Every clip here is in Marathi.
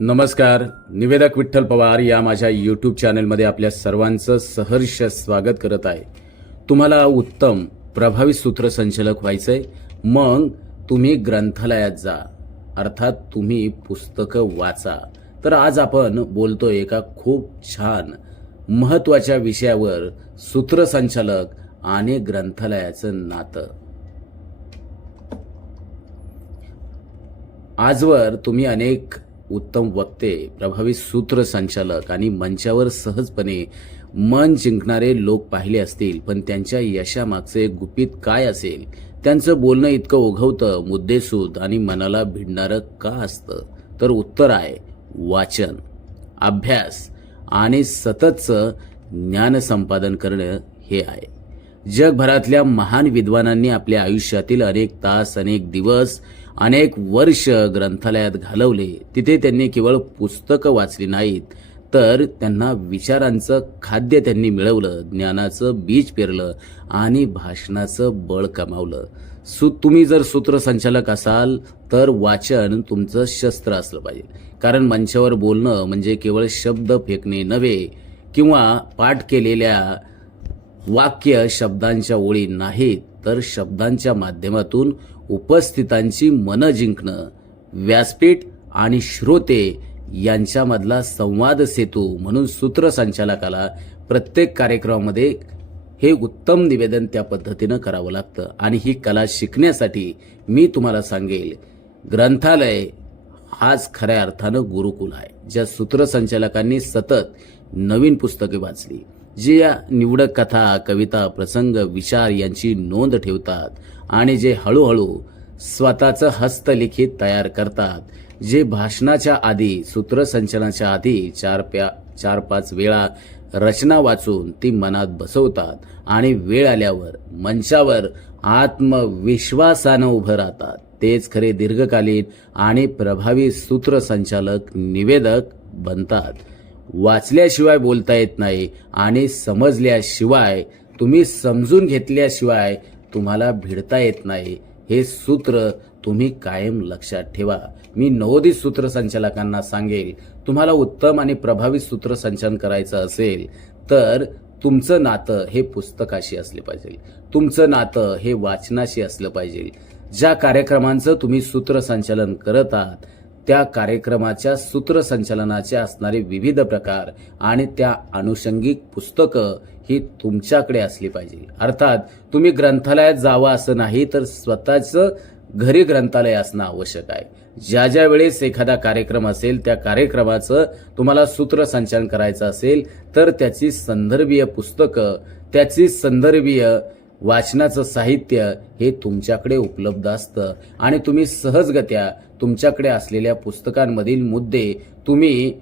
नमस्कार निवेदक विठ्ठल पवार या माझ्या यूट्यूब चॅनलमध्ये आपल्या सर्वांचं सहर्ष स्वागत करत आहे. तुम्हाला उत्तम प्रभावी सूत्रसंचालक व्हायचंय. मग तुम्ही ग्रंथालयात जा. अर्थात तुम्ही पुस्तकं वाचा. तर आज आपण बोलतोय एका खूप छान महत्त्वाच्या विषयावर सूत्रसंचालक आणि ग्रंथालयाचं नातं. आजवर तुम्ही अनेक उत्तम वक्ते प्रभावी सूत्रसंचालक आणि मंचावर सहजपणे मन जिंकणारे लोक पाहिले असतील पण त्यांच्या यशामागचे गुपित काय असेल? त्यांचं बोलणं इतकं ओघवतं मुद्देसूद आणि मनाला भिडणारं का असतं? तर उत्तर आहे वाचन. अभ्यास आणि सततचं ज्ञान संपादन करणं हे आहे. जगभरातल्या महान विद्वानांनी आपल्या आयुष्यातील अनेक तास अनेक दिवस अनेक वर्ष ग्रंथालयात घालवले. तिथे त्यांनी केवळ पुस्तकं वाचली नाहीत तर त्यांना विचारांचं खाद्य त्यांनी मिळवलं ज्ञानाचं बीज पेरलं आणि भाषणाचं बळ कमावलं. सु तुम्ही जर सूत्रसंचालक असाल तर वाचन तुमचं शस्त्र असलं पाहिजे. कारण मंचावर बोलणं म्हणजे केवळ शब्द फेकणे नव्हे किंवा पाठ केलेल्या वाक्य शब्दांच्या ओळी नाहीत तर शब्दांच्या माध्यमातून उपस्थितांची मनं जिंकणं. व्यासपीठ आणि श्रोते यांच्यामधला संवाद सेतू म्हणून सूत्रसंचालकाला प्रत्येक कार्यक्रमामध्ये हे उत्तम निवेदन त्या पद्धतीनं करावं लागतं. आणि ही कला शिकण्यासाठी मी तुम्हाला सांगेल ग्रंथालय हाच खऱ्या अर्थानं गुरुकुल आहे. ज्या सूत्रसंचालकांनी सतत नवीन पुस्तके वाचली. जे या निवडक कथा कविता प्रसंग विचार यांची नोंद ठेवतात आणि जे हळूहळू स्वतःचं हस्तलिखित तयार करतात जे भाषणाच्या आधी सूत्रसंचलनाच्या आधी चार प्या चार पाच वेळा रचना वाचून ती मनात बसवतात आणि वेळ आल्यावर मंचावर आत्मविश्वासानं उभं राहतात. तेच खरे दीर्घकालीन आणि प्रभावी सूत्रसंचालक निवेदक बनतात. वाचल्याशिवाय बोलता येत नाही आणि समजल्याशिवाय तुम्ही समजून घेतल्याशिवाय तुम्हाला भिडता येत नाही. हे सूत्र तुम्ही कायम लक्षात ठेवा. मी नवोदित सूत्रसंचालकांना सांगेल तुम्हाला उत्तम आणि प्रभावी सूत्रसंचालन करायचं असेल तर तुमचं नातं हे पुस्तकाशी असले पाहिजे. तुमचं नातं हे वाचनाशी असलं पाहिजे. ज्या कार्यक्रमांचं तुम्ही सूत्रसंचालन करत आहात त्या कार्यक्रमाच्या सूत्रसंचालनाचे असणारे विविध प्रकार आणि त्या अनुषंगिक पुस्तकं ही तुमच्याकडे असली पाहिजे. अर्थात तुम्ही ग्रंथालयात जावं असं नाही तर स्वतःचं घरी ग्रंथालय असणं आवश्यक आहे. ज्या ज्या वेळेस एखादा कार्यक्रम असेल त्या कार्यक्रमाचं तुम्हाला सूत्रसंचालन करायचं असेल तर त्याची संदर्भीय पुस्तकं त्याची संदर्भीय वाचनाचं साहित्य हे तुमच्याकडे उपलब्ध असतं. आणि तुम्ही सहजगत्या तुमच्याकडे असलेल्या पुस्तकांमधील मुद्दे तुम्ही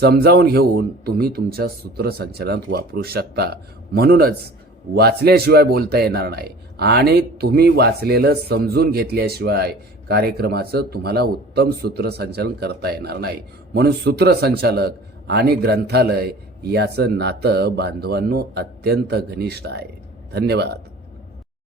समजावून घेऊन तुम्ही तुमच्या सूत्रसंचालनात वापरू शकता. म्हणूनच वाचल्याशिवाय बोलता येणार नाही. आणि तुम्ही वाचलेलं समजून घेतल्याशिवाय कार्यक्रमाचं तुम्हाला उत्तम सूत्रसंचालन करता येणार नाही. म्हणून सूत्रसंचालक आणि ग्रंथालय याचं नातं बांधवांनो अत्यंत घनिष्ठ आहे. धन्यवाद.